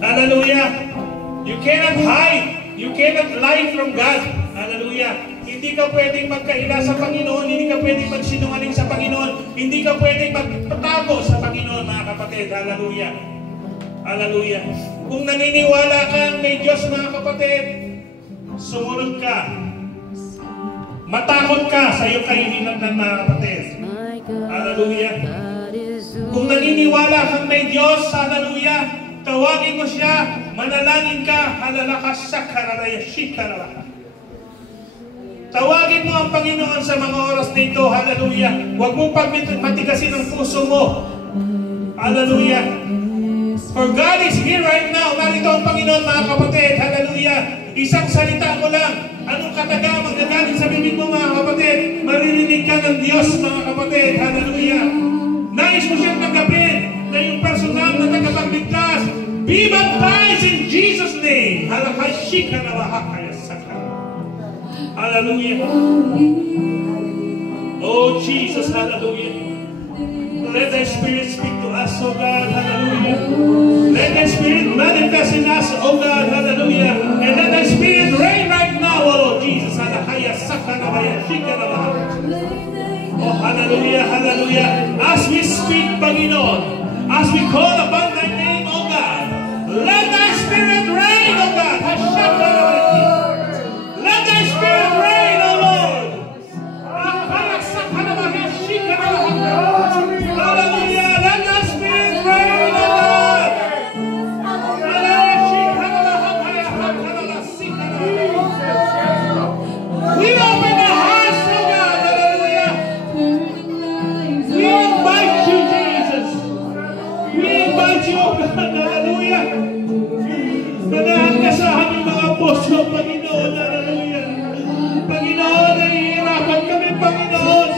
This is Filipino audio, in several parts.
Hallelujah. You cannot hide. You cannot lie from God. Hallelujah. Hindi ka pwedeng magkaila sa Panginoon. Hindi ka pwedeng magsinungaling sa Panginoon. Hindi ka pwedeng magpatago sa Panginoon, mga kapatid. Hallelujah. Hallelujah. Kung naniniwala kang may Diyos, mga kapatid, sumunod ka. Matakot ka sa iyong kahihinatnan, mga kapatid. Hallelujah. Kung naniniwala kang may Diyos, hallelujah, tawagin mo siya, manalangin ka, halalakas sa kararayashikarawa. Tawagin mo ang Panginoon sa mga oras na ito, hallelujah. Huwag mo pagmatigasin ang puso mo. Hallelujah. For God is here right now. Narito ang Panginoon, mga kapatid, hallelujah. Isang salita mo lang. Anong kataga magagaling sa bibig mo, mga kapatid? Maririnig ka ng Diyos, mga kapatid, hallelujah. Nais mo siyang tanggapin na yung personal na tagapagligtas. Be baptized in Jesus' name. Hallelujah. Oh Jesus, hallelujah. Let the Spirit speak to us, oh God, hallelujah. Let the Spirit manifest in us, oh God, hallelujah. And let the Spirit reign right now, oh Lord Jesus. Oh, hallelujah, hallelujah. As we speak, Panginoon, as we call upon thy name, oh God, let thy Spirit reign, oh God. Let thy Spirit reign, oh Lord. Hallelujah, let thy Spirit reign, oh God. We open our hearts, oh God, hallelujah. We invite you, Jesus. We invite you, oh God, hallelujah. Manahan ka sa aming mga puso, Panginoon, hallelujah. Panginoon, nahihirapan kami, Panginoon,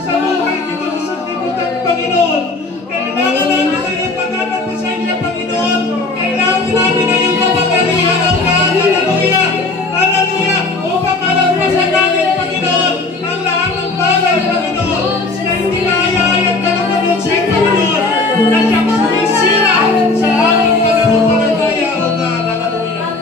sa buhay dito sa sanlibutan, Panginoon. Kailangan namin na yung pagkakapasensya, Panginoon. Kailangan namin na yung kapagalingan, oh God, hallelujah. Hallelujah. Upang malagpasan namin, Panginoon, ang lahat ng bagay, Panginoon, na hindi maayayag ka ng manusin, Panginoon, na siyang sumisira sa aming pananampalataya, oh God, hallelujah.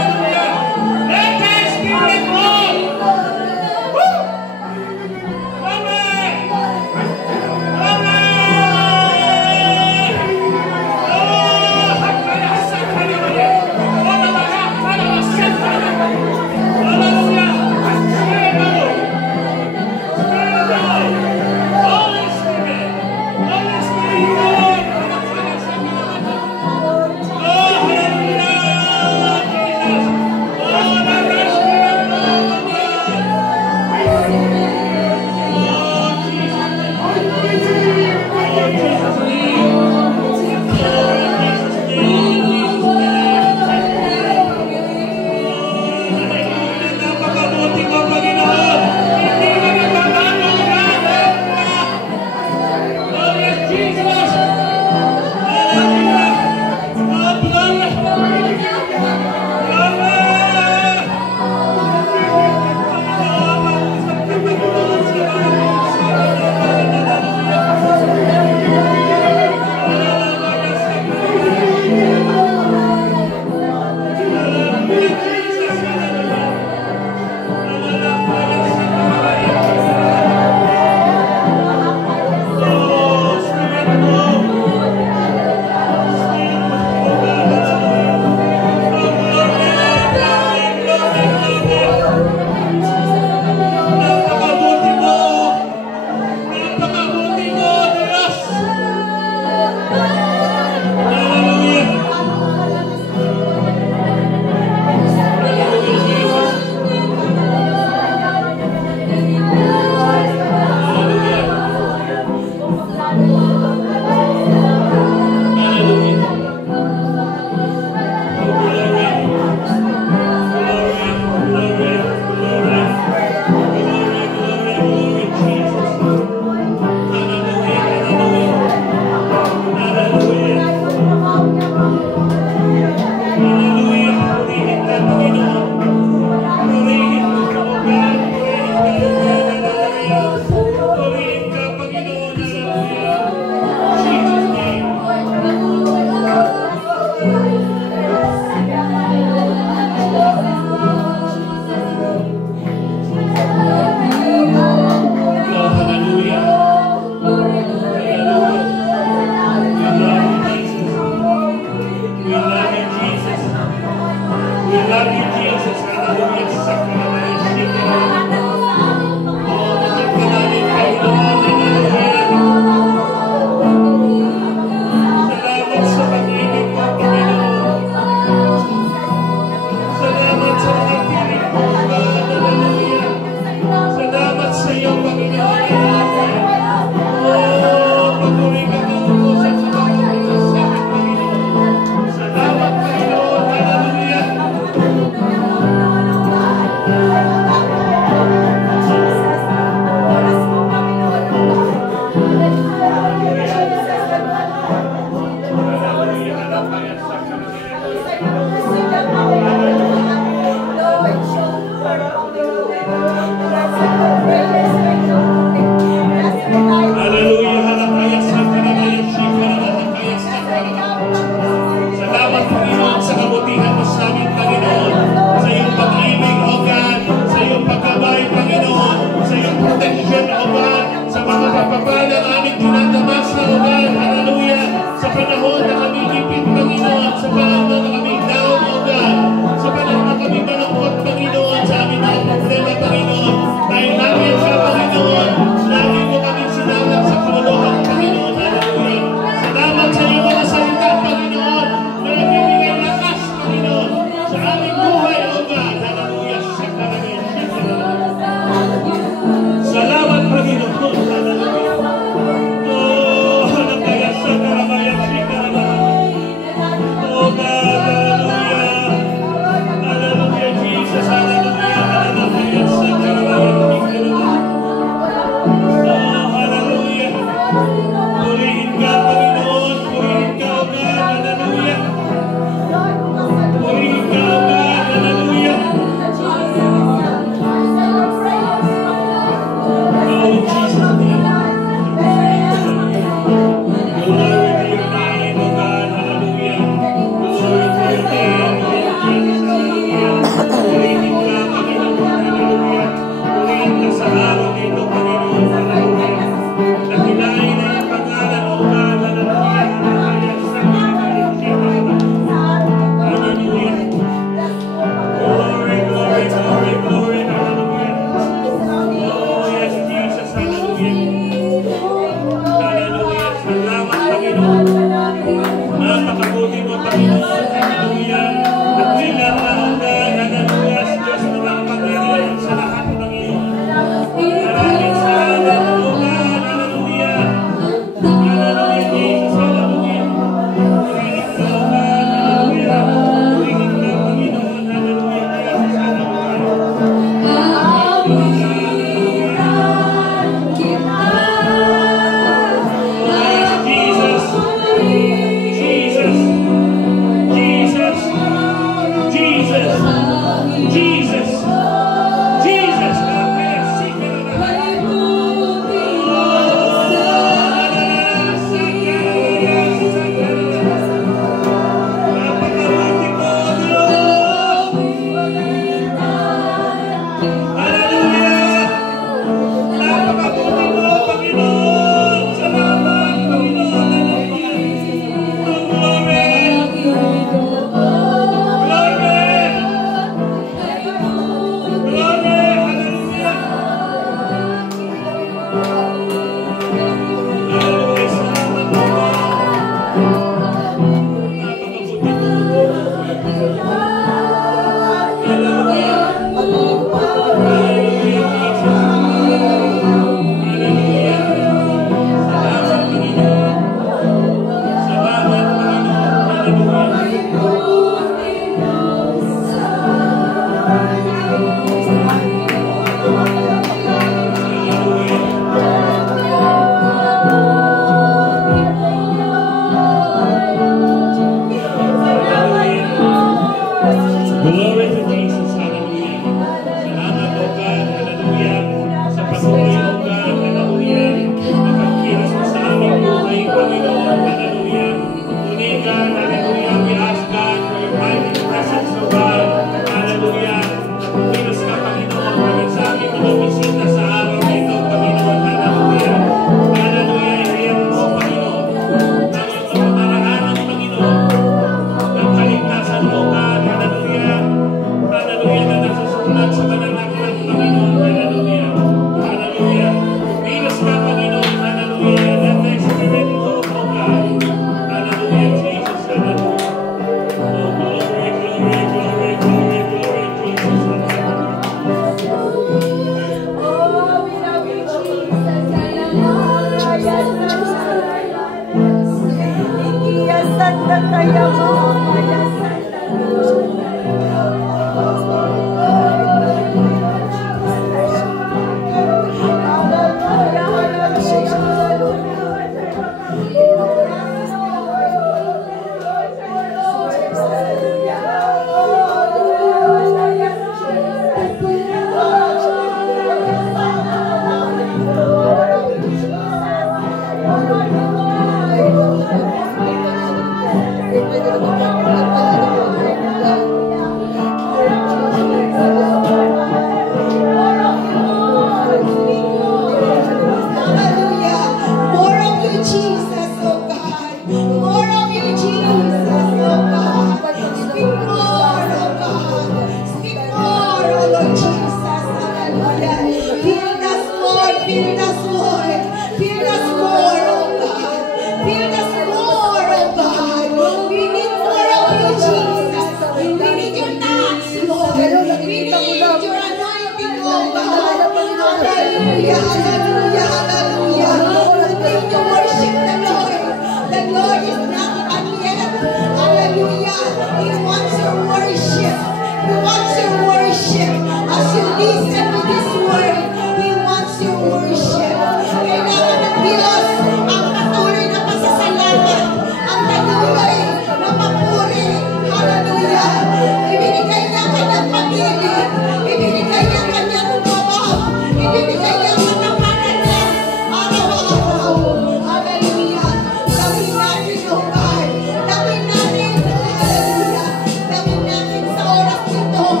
Sa oras nito,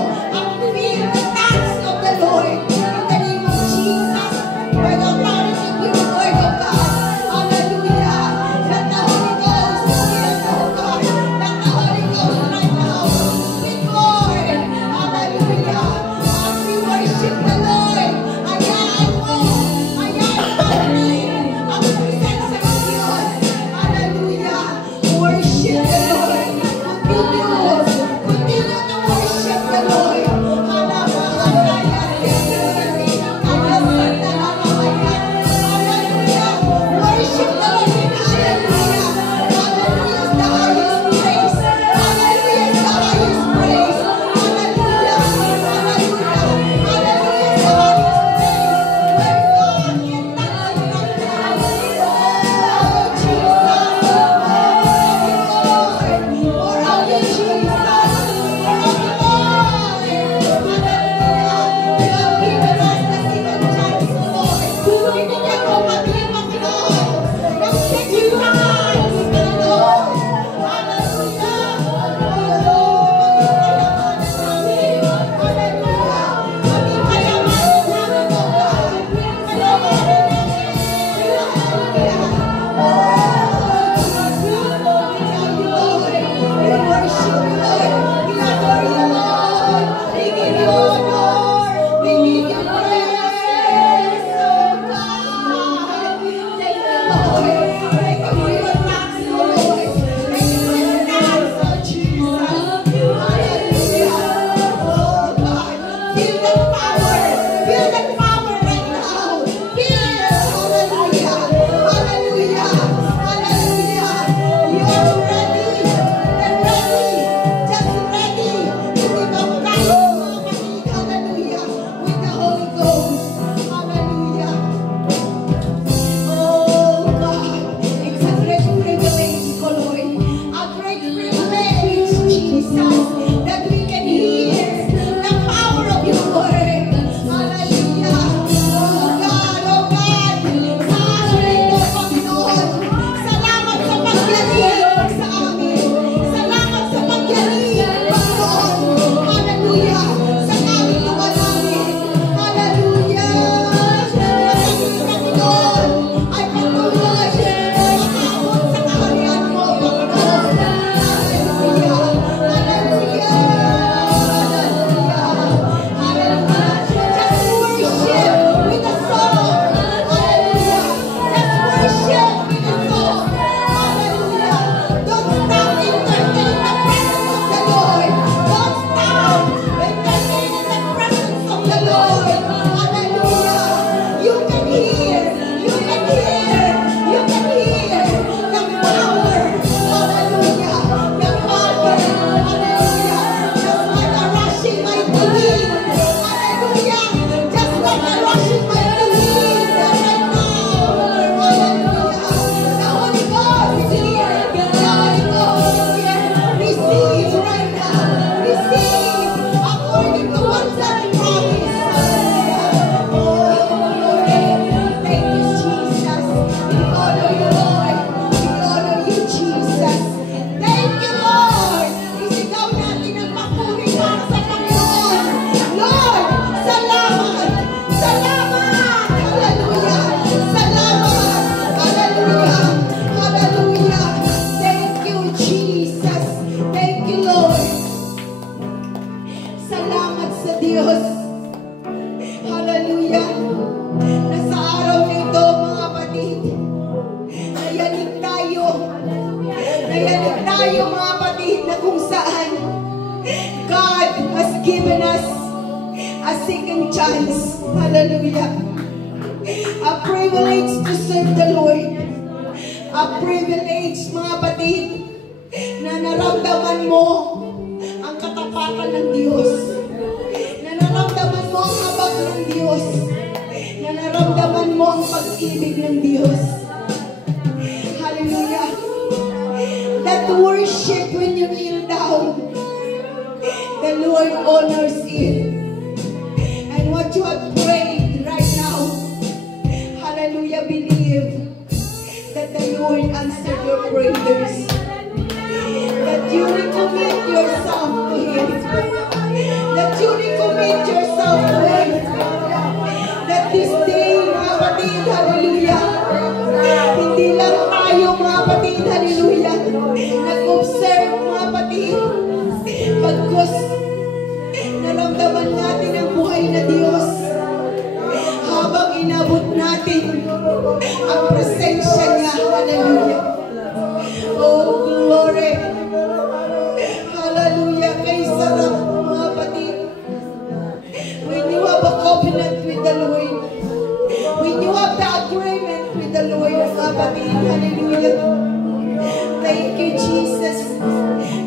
tayo mga kapatid na kung saan God has given us a second chance. Hallelujah. A privilege to serve the Lord. A privilege, mga kapatid, na naramdaman mo ang katapatan ng Diyos. Na naramdaman mo ang habag ng Diyos. Na naramdaman mo ang pag-ibig ng Diyos. Hallelujah. That worship when you kneel down, the Lord honors it. And what you have prayed right now, hallelujah, believe that the Lord answered your prayers. That you recommit yourself to Him. That you recommit yourself to Him. That this day, mga kapatid, hallelujah, hindi lang tayo, mga kapatid, hallelujah, nag-observe, mga kapatid, pagkos naramdaman natin ang buhay na Diyos habang inabot natin ang presensya niya. Hallelujah. Oh, glory. Hallelujah. Kay sarap, mga kapatid. When you have a covenant with the Lord, when you have the agreement with the Lord, mga kapatid, hallelujah. Thank you, Jesus,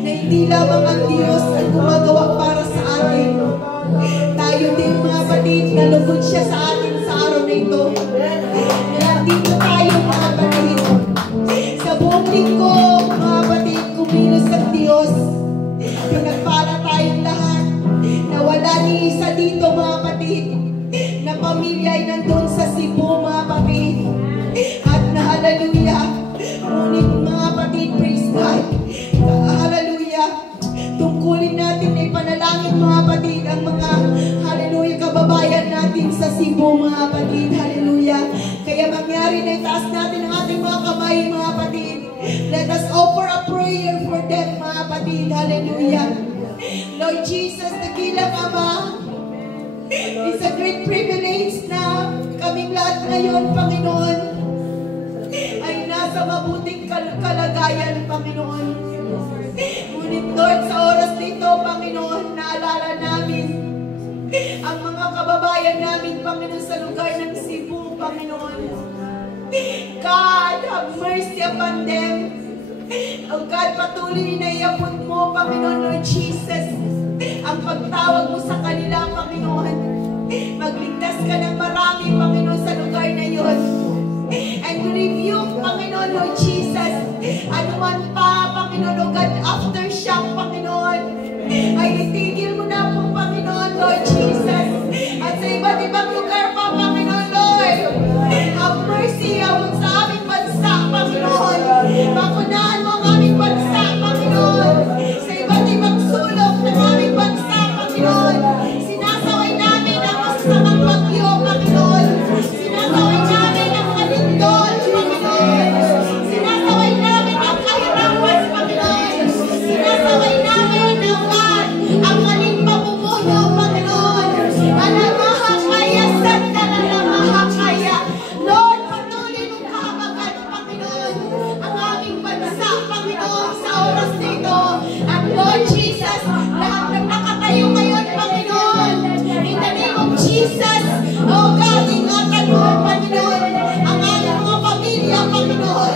na hindi lamang ang Diyos ang gumagawa para sa atin. Tayo din, mga kapatid, nalugod siya sa atin sa araw na ito. Nandito tayo, mga kapatid. Sa buong linggo, mga kapatid, kumilos ang Diyos. Pinagpala tayong lahat na wala ni isa dito, mga kapatid, na pamilya ay nandun sa Cebu, mga kapatid. At na hallelujah, ngunit mga kapatid, praise God, hallelujah, tungkulin natin na ipanalangin, mga kapatid, ang mga hallelujah kababayan natin sa Cebu, mga kapatid, hallelujah. Kaya mangyari na itaas natin ang ating mga kamay, mga kapatid. Let us offer a prayer for them, mga kapatid, hallelujah. Lord Jesus, dakilang Ama, it's a great privilege na kaming lahat ngayon, Panginoon, ay nasa mabuting kalagayan, Panginoon. Ngunit Lord, sa oras nito, Panginoon, naalala namin ang mga kababayan namin, Panginoon, sa lugar ng Cebu, Panginoon. God, have mercy upon them. Oh God, patuloy na iabot mo, Panginoon, Lord Jesus, ang pagtawag mo sa kanila, Panginoon. Magligtas ka ng marami, Panginoon, sa lugar na yun. And rebuke, Panginoon, Lord Jesus, anuman pa, Panginoon, O God, aftershock, Panginoon, ay itigil mo na po, Panginoon, Lord Jesus. At sa iba't ibang lugar pa, Panginoon, Lord, have mercy sa aming bansa, Panginoon. Pakunahan mo ang aming bansa, Panginoon. Sa iba't ibang sulok ng aming bansa, Panginoon. Sinasaway namin ang masasamang bagyo, Panginoon. Sinasaway namin ang mga lindol, Panginoon. Sinasaway namin ang kahirapan, Panginoon. Sinasaway namin ang maling pamumuno, Panginoon. Alamahakaya, sanda na lamahakaya. Lord, patuloy mong kahabagan, Panginoon, ang aming bansa, Panginoon, sa oras nito. At Lord Jesus, lahat ng nakatayo ngayon, Panginoon, in the name of Jesus, oh God, ingatan mo, Panginoon, ang aming mga pamilya, Panginoon.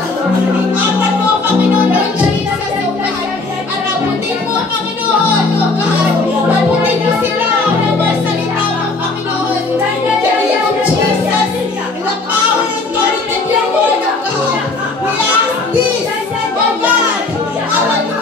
Ingatan mo, Panginoon, Lord Jesus, oh God. At abutin mo, Panginoon, oh God. Abutin mo sila ng mga salita mo, Panginoon. In the name of Jesus, in the power and authority of your word, oh God. We ask this, oh God. Hallelujah.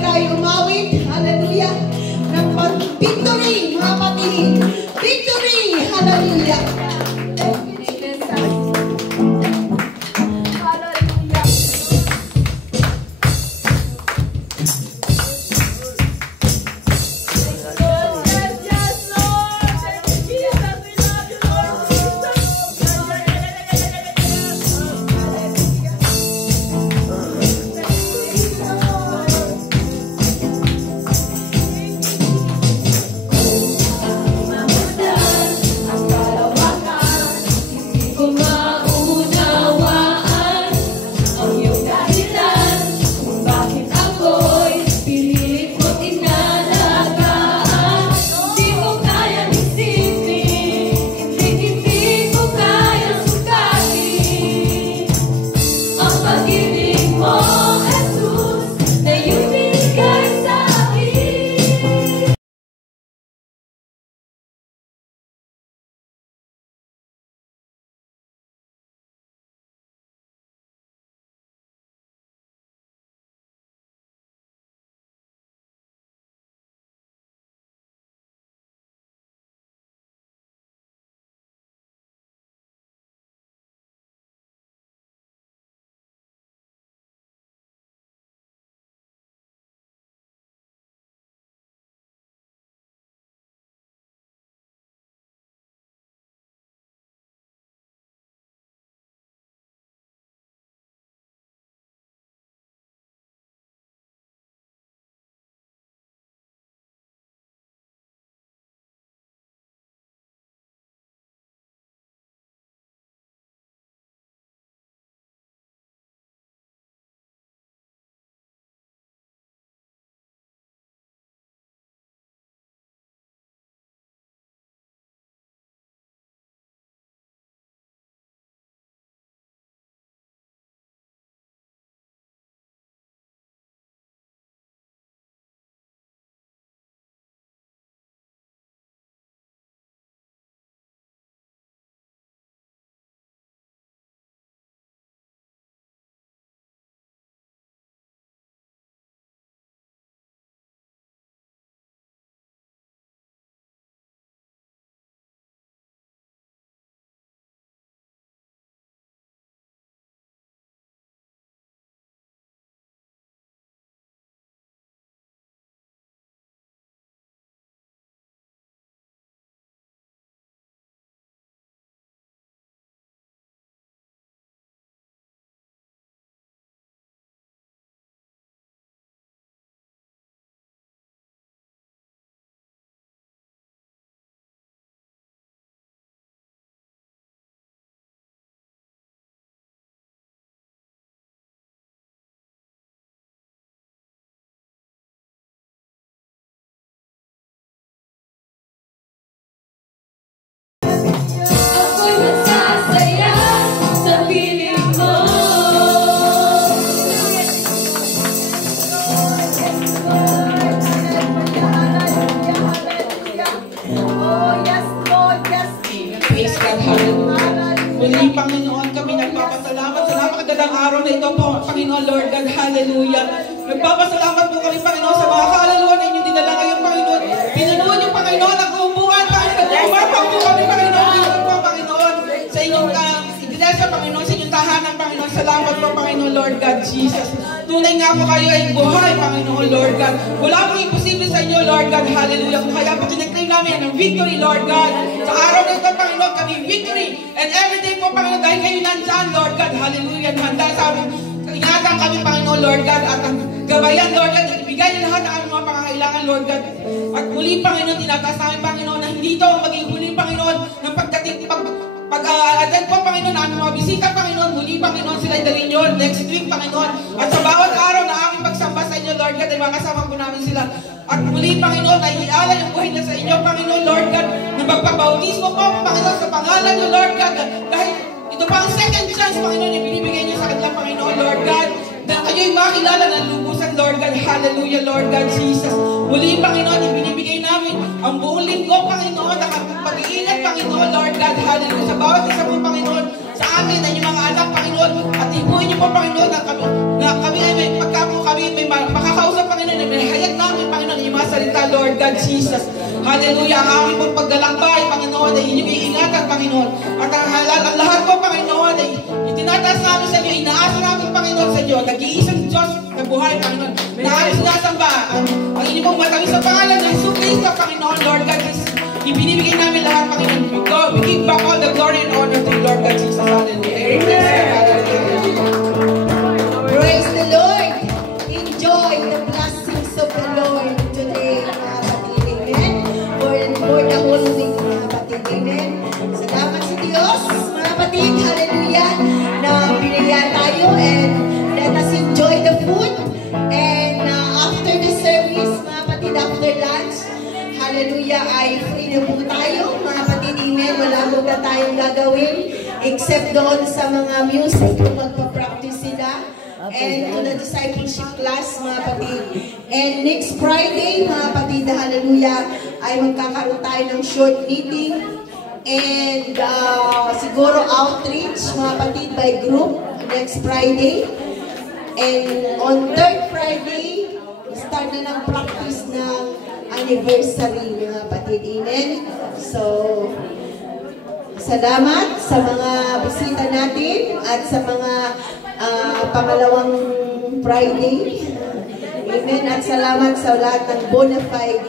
tayo umawit. Hallelujah. Ng victory, mga kapatid. Victory. Hallelujah. Muli, Panginoon, kami nagpapasalamat sa napakagandang araw na ito po, Panginoon, Lord God, hallelujah. Nagpapasalamat po kami, Panginoon, sa mga kaluluwa na inyong dinala ngayong Panginoon. Pinunuan niyo, Panginoon, ang uubuan, Panginoon. Umapaw po kami, Panginoon, dito po, Panginoon, sa inyong iglesia, Panginoon, sa inyong tahanan, Panginoon. Salamat po, Panginoon, Lord God, Jesus. Tunay nga po kayo ay buhay, Panginoon, Lord God. Wala pong imposible sa inyo, Lord God, hallelujah. Kaya po kineclaim namin ang victory, Lord God. Sa araw na ito, Panginoon, kami victory. And everything po, Panginoon, dahil kayo nandyan, Lord God, hallelujah. Handa sa amin, ingatan kami, Panginoon, Lord God, at ang gabayan, Lord God, ibigay niyo lahat ng aming mga pangangailangan, Lord God. At muli, Panginoon, tinataas namin, Panginoon, na hindi ito maging huli, Panginoon, ng pagdating, pag-attend po, Panginoon, ang mga bisita, Panginoon, muli, Panginoon, sila dalhin nyo next week, Panginoon. At sa bawat araw na aming pagsamba sa inyo, Lord God, ay makasama po namin sila. At muli, Panginoon, ay iala yung buhay na sa inyo, Panginoon, Lord God, na magpabautismo po, Panginoon, sa pangalan nyo, Lord God, dahil ito pa ang second chance, Panginoon, yung binibigay nyo sa kanila, Panginoon, Lord God, na kayo'y makilala ng lubusan, Lord God, hallelujah, Lord God, Jesus. Muli, Panginoon, yung binibigay namin ang buong linggo, Panginoon, na pag-iingat, Panginoon, Lord God, hallelujah, sa bawat isa po, Panginoon, sa amin, na yung mga anak, Panginoon, at ibuhin niyo po, Panginoon, na kami ay may pagka po kami, may makakausap, Panginoon, Panginoon, may hayag namin, Panginoon, yung mga salita, Lord God Jesus. Hallelujah. Ang aming pong paglalakbay, Panginoon, ay inyong iingatan, Panginoon. At ang lahat po, Panginoon, ay itinataas namin sa inyo, inaasa namin, Panginoon, sa inyo. Nag-iisang Diyos na buhay, Panginoon. Na aming sinasamba. Ang inyong pong matamis sa pangalan ng Jesus Cristo, Panginoon, Lord God Jesus. Ibinibigay namin lahat, Panginoon. We give back all the glory and honor to Lord God Jesus. Hallelujah. Praise the Lord. Enjoy the blessings of the Lord today, mga kapatid. Amen. For the whole week, mga kapatid. Amen. Salamat sa Diyos, mga kapatid. Hallelujah. Na binigyan tayo and let us enjoy the food. And after the service, mga kapatid, after lunch, hallelujah, ay free na po tayo, mga kapatid. Amen. Wala mo na tayong gagawin except doon sa mga music kung magpa-practice sila. And to the discipleship class, mga kapatid. And next Friday, mga kapatid, hallelujah, ay magkakaroon tayo ng short meeting. And siguro outreach, mga kapatid, by group next Friday. And on third Friday, start na ng practice ng anniversary, mga kapatid. Amen. So, salamat sa mga bisita natin at sa mga pangalawang Friday. Amen. At salamat sa lahat ng bona fide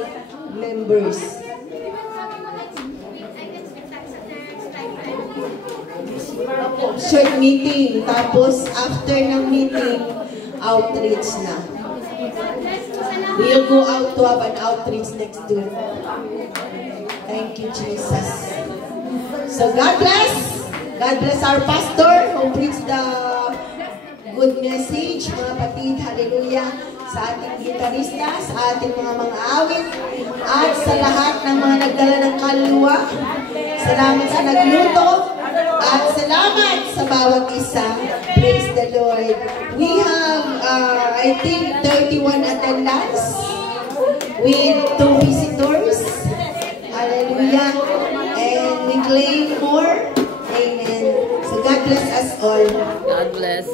members. Short meeting. Tapos, after ng meeting, outreach na. We'll go out to have an outreach next week. Thank you, Jesus. So, God bless. God bless our pastor who preached the good message, mga kapatid. Hallelujah. Sa ating gitarista, sa ating mga awit, at sa lahat ng mga nagdala ng kaluluwa. Salamat sa nagluto, at salamat sa bawat isa. Praise the Lord. We have, I think, 31 attendance with 2 visitors. Hallelujah. And we claim more.